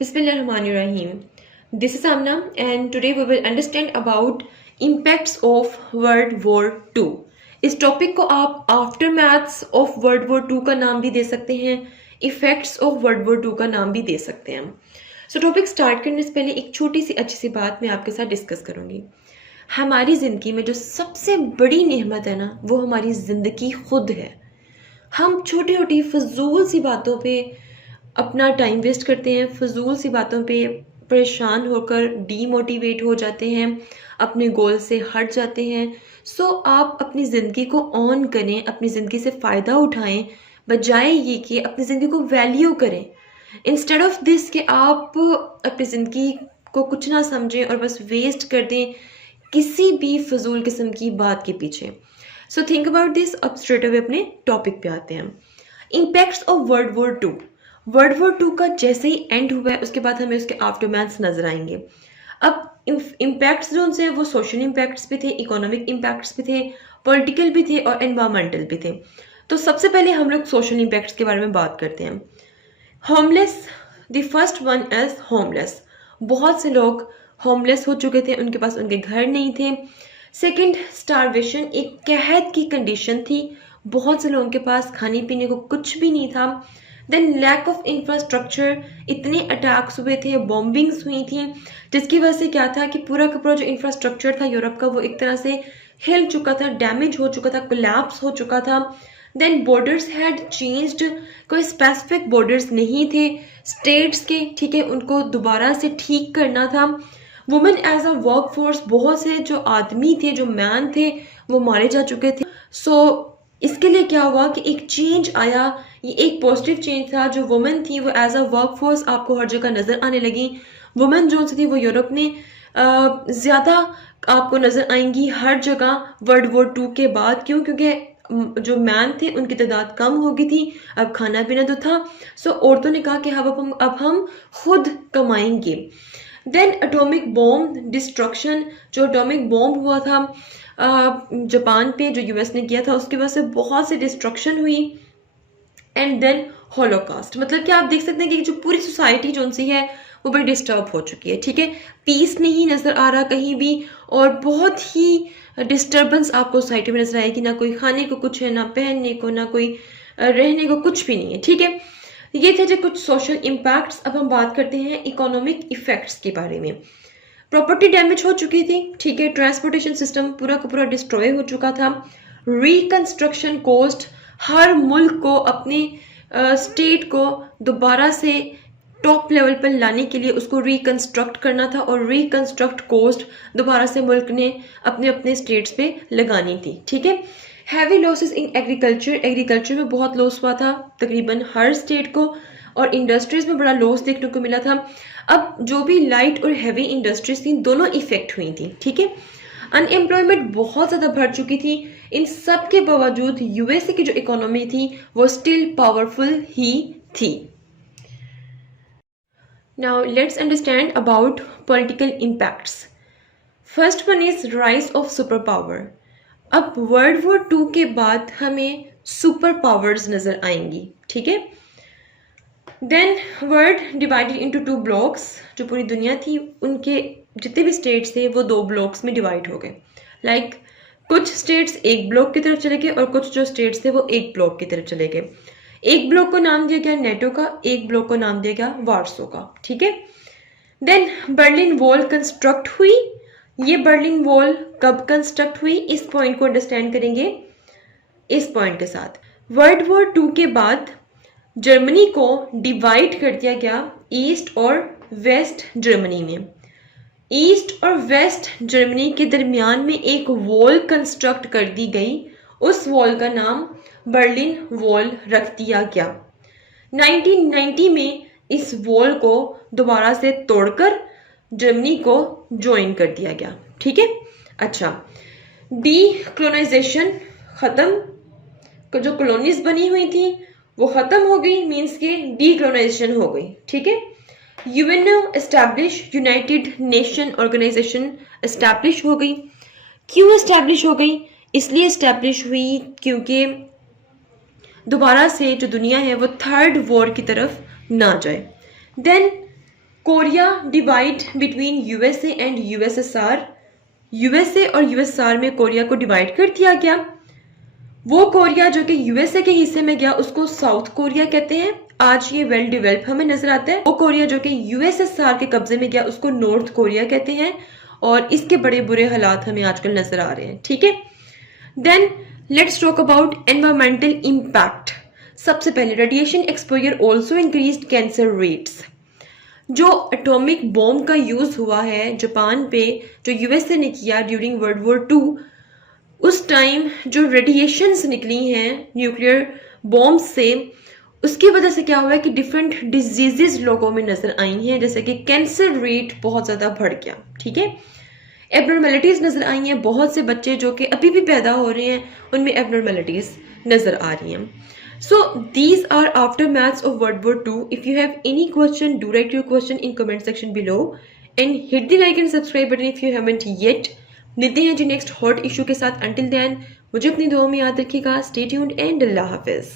Bismillahirrahmanirrahim. This is Amna and today we will understand about impacts of World War II. इस topic को आप aftermaths of world war two का नाम भी दे सकते हैं, effects of world war two का नाम भी दे सकते हैं. सो टॉपिक स्टार्ट करने से पहले एक छोटी सी अच्छी सी बात मैं आपके साथ डिस्कस करूंगी. हमारी ज़िंदगी में जो सबसे बड़ी नेमत है ना, वो हमारी ज़िंदगी खुद है. हम छोटी छोटी फजूल सी बातों पे अपना टाइम वेस्ट करते हैं, फजूल सी बातों पे परेशान होकर डीमोटिवेट हो जाते हैं, अपने गोल से हट जाते हैं. सो आप अपनी ज़िंदगी को ऑन करें, अपनी ज़िंदगी से फ़ायदा उठाएं, बजाय ये कि अपनी ज़िंदगी को वैल्यू करें. इंस्टेड ऑफ दिस कि आप अपनी ज़िंदगी को कुछ ना समझें और बस वेस्ट कर दें किसी भी फजूल किस्म की बात के पीछे. So think about this. अब स्ट्रेट अवे अपने टॉपिक पे आते हैं. Impacts of world war two. World war two का जैसे ही एंड हुआ है उसके बाद हमें उसके आफ्टरमैथ्स नजर आएंगे. अब इम्पैक्ट्स जो उनसे वो सोशल इम्पैक्ट्स भी थे, इकोनॉमिक इम्पैक्ट्स भी थे, पॉलिटिकल भी थे और एनवायरमेंटल भी थे. तो सबसे पहले हम लोग सोशल इम्पैक्ट्स के बारे में बात करते हैं. Homeless, the first one is homeless. बहुत से लोग होमलेस हो चुके थे, उनके पास उनके घर नहीं थे. सेकंड, स्टारवेशन, एक कहत की कंडीशन थी, बहुत से लोगों के पास खाने पीने को कुछ भी नहीं था. देन लैक ऑफ इंफ्रास्ट्रक्चर, इतने अटैक्स हुए थे, बॉम्बिंग्स हुई थी, जिसकी वजह से क्या था कि पूरा का पूरा जो इंफ्रास्ट्रक्चर था यूरोप का वो एक तरह से हिल चुका था, डैमेज हो चुका था, कोलैप्स हो चुका था. देन बॉर्डर्स हैड चेंज्ड, कोई स्पेसिफिक बॉर्डर्स नहीं थे स्टेट्स के, ठीक है, उनको दोबारा से ठीक करना था. Women as a workforce, बहुत से जो आदमी थे, जो मैन थे, वो मारे जा चुके थे. सो इसके लिए क्या हुआ कि एक चेंज आया. ये एक पॉजिटिव चेंज था. जो वुमेन थी वो एज अ वर्क फोर्स आपको हर जगह नज़र आने लगी. वुमेन जो थी वो यूरोप में ज़्यादा आपको नज़र आएंगी हर जगह वर्ल्ड वॉर टू के बाद. क्यों? क्योंकि जो मैन थे उनकी तादाद कम हो गई थी, अब खाना पीना तो था. सो औरतों ने कहा कि अब हम खुद कमाएंगे. देन एटॉमिक बॉम्ब डिस्ट्रक्शन, जो एटॉमिक बॉम्ब हुआ था जापान पे, जो यूएस ने किया था, उसकी वजह से बहुत सी डिस्ट्रक्शन हुई. एंड देन हॉलोकास्ट, मतलब कि आप देख सकते हैं कि जो पूरी सोसाइटी जो सी है वो बड़ी डिस्टर्ब हो चुकी है. ठीक है, पीस नहीं नज़र आ रहा कहीं भी और बहुत ही डिस्टर्बेंस आपको सोसाइटी में नजर आएगी. ना कोई खाने को कुछ है, ना पहनने को, ना कोई रहने को, कुछ भी नहीं है. ठीक है, ये थे जो कुछ सोशल इम्पैक्ट्स. अब हम बात करते हैं इकोनॉमिक इफेक्ट्स के बारे में. प्रॉपर्टी डैमेज हो चुकी थी, ठीक है, ट्रांसपोर्टेशन सिस्टम पूरा का पूरा डिस्ट्रॉय हो चुका था. रिकंस्ट्रक्शन कॉस्ट, हर मुल्क को अपने स्टेट को दोबारा से टॉप लेवल पर लाने के लिए उसको रिकंस्ट्रक्ट करना था और रिकंस्ट्रक्ट कॉस्ट दोबारा से मुल्क ने अपने अपने स्टेट्स पे लगानी थी. ठीक है. Heavy losses in agriculture, agriculture में बहुत लॉस हुआ था तकरीबन हर स्टेट को, और इंडस्ट्रीज में बड़ा लॉस देखने को मिला था. अब जो भी लाइट और हैवी इंडस्ट्रीज थी दोनों इफेक्ट हुई थी. ठीक है. अनएम्प्लॉयमेंट बहुत ज़्यादा बढ़ चुकी थी. इन सब के बावजूद यूएसए की जो इकोनॉमी थी वो स्टिल पावरफुल ही थी. Now let's understand about political impacts. First one is rise of super power. अब वर्ल्ड वॉर टू के बाद हमें सुपर पावर्स नजर आएंगी. ठीक है. Then world divided into two blocks. जो पूरी दुनिया थी उनके जितने भी स्टेट्स थे वो दो ब्लॉक्स में डिवाइड हो गए. लाइक कुछ स्टेट्स एक ब्लॉक की तरफ चले गए और कुछ जो स्टेट्स थे वो एक ब्लॉक की तरफ चले गए. एक ब्लॉक को नाम दिया गया नेटो का, एक ब्लॉक को नाम दिया गया वार्सो का. ठीक है. देन बर्लिन वॉल कंस्ट्रक्ट हुई. ये बर्लिन वॉल कब कंस्ट्रक्ट हुई, इस पॉइंट को अंडरस्टैंड करेंगे इस पॉइंट के साथ. वर्ल्ड वॉर टू के बाद जर्मनी को डिवाइड कर दिया गया ईस्ट और वेस्ट जर्मनी में. ईस्ट और वेस्ट जर्मनी के दरमियान में एक वॉल कंस्ट्रक्ट कर दी गई. उस वॉल का नाम बर्लिन वॉल रख दिया गया. 1990 में इस वॉल को दोबारा से तोड़कर जर्मनी को ज्वाइन कर दिया गया. ठीक है. अच्छा, डीकोलोनाइजेशन खत्म. जो कॉलोनीज बनी हुई थी वो खत्म हो गई, मीन्स के डीकोलोनाइजेशन हो गई. ठीक है. UNO establish, united nation organisation establish हो गई. क्यों एस्टैब्लिश हो गई? इसलिए एस्टैब्लिश हुई क्योंकि दोबारा से जो दुनिया है वो थर्ड वॉर की तरफ ना जाए. Then Korea divide between USA and USSR, USA और यूएसएसआर में कोरिया को डिवाइड कर दिया गया। वो कोरिया जो कि यूएसए के हिस्से में गया उसको साउथ कोरिया कहते हैं, आज ये वेल डेवलप हमें नजर आता है। वो कोरिया जो कि यूएसएसआर के कब्जे में गया उसको नॉर्थ कोरिया कहते हैं, और इसके बड़े बुरे हालात हमें आजकल नजर आ रहे हैं। ठीक है, then let's talk about environmental impact. सबसे पहले radiation exposure also increased cancer rates. जो एटॉमिक बॉम्ब का यूज हुआ है जापान पे, जो यूएसए ने किया ड्यूरिंग वर्ल्ड वॉर 2, उस टाइम जो रेडिएशंस निकली हैं न्यूक्लियर बॉम्ब से, उसकी वजह से क्या हुआ है कि डिफरेंट डिजीजेस लोगों में नजर आई हैं, जैसे कि कैंसर रेट बहुत ज्यादा बढ़ गया। ठीक है, एबनॉर्मलिटीज नजर आई हैं, बहुत से बच्चे जो कि अभी भी पैदा हो रहे हैं उनमें एबनॉर्मलिटीज नजर आ रही हैं। So these are aftermaths of World War II. If you have any question, do write your question in comment section below and hit the like and subscribe button if you haven't yet. मिलते हैं जी next hot issue के साथ। Until then, मुझे अपनी दुआ में याद रखिएगा। Stay tuned and Allah Hafiz.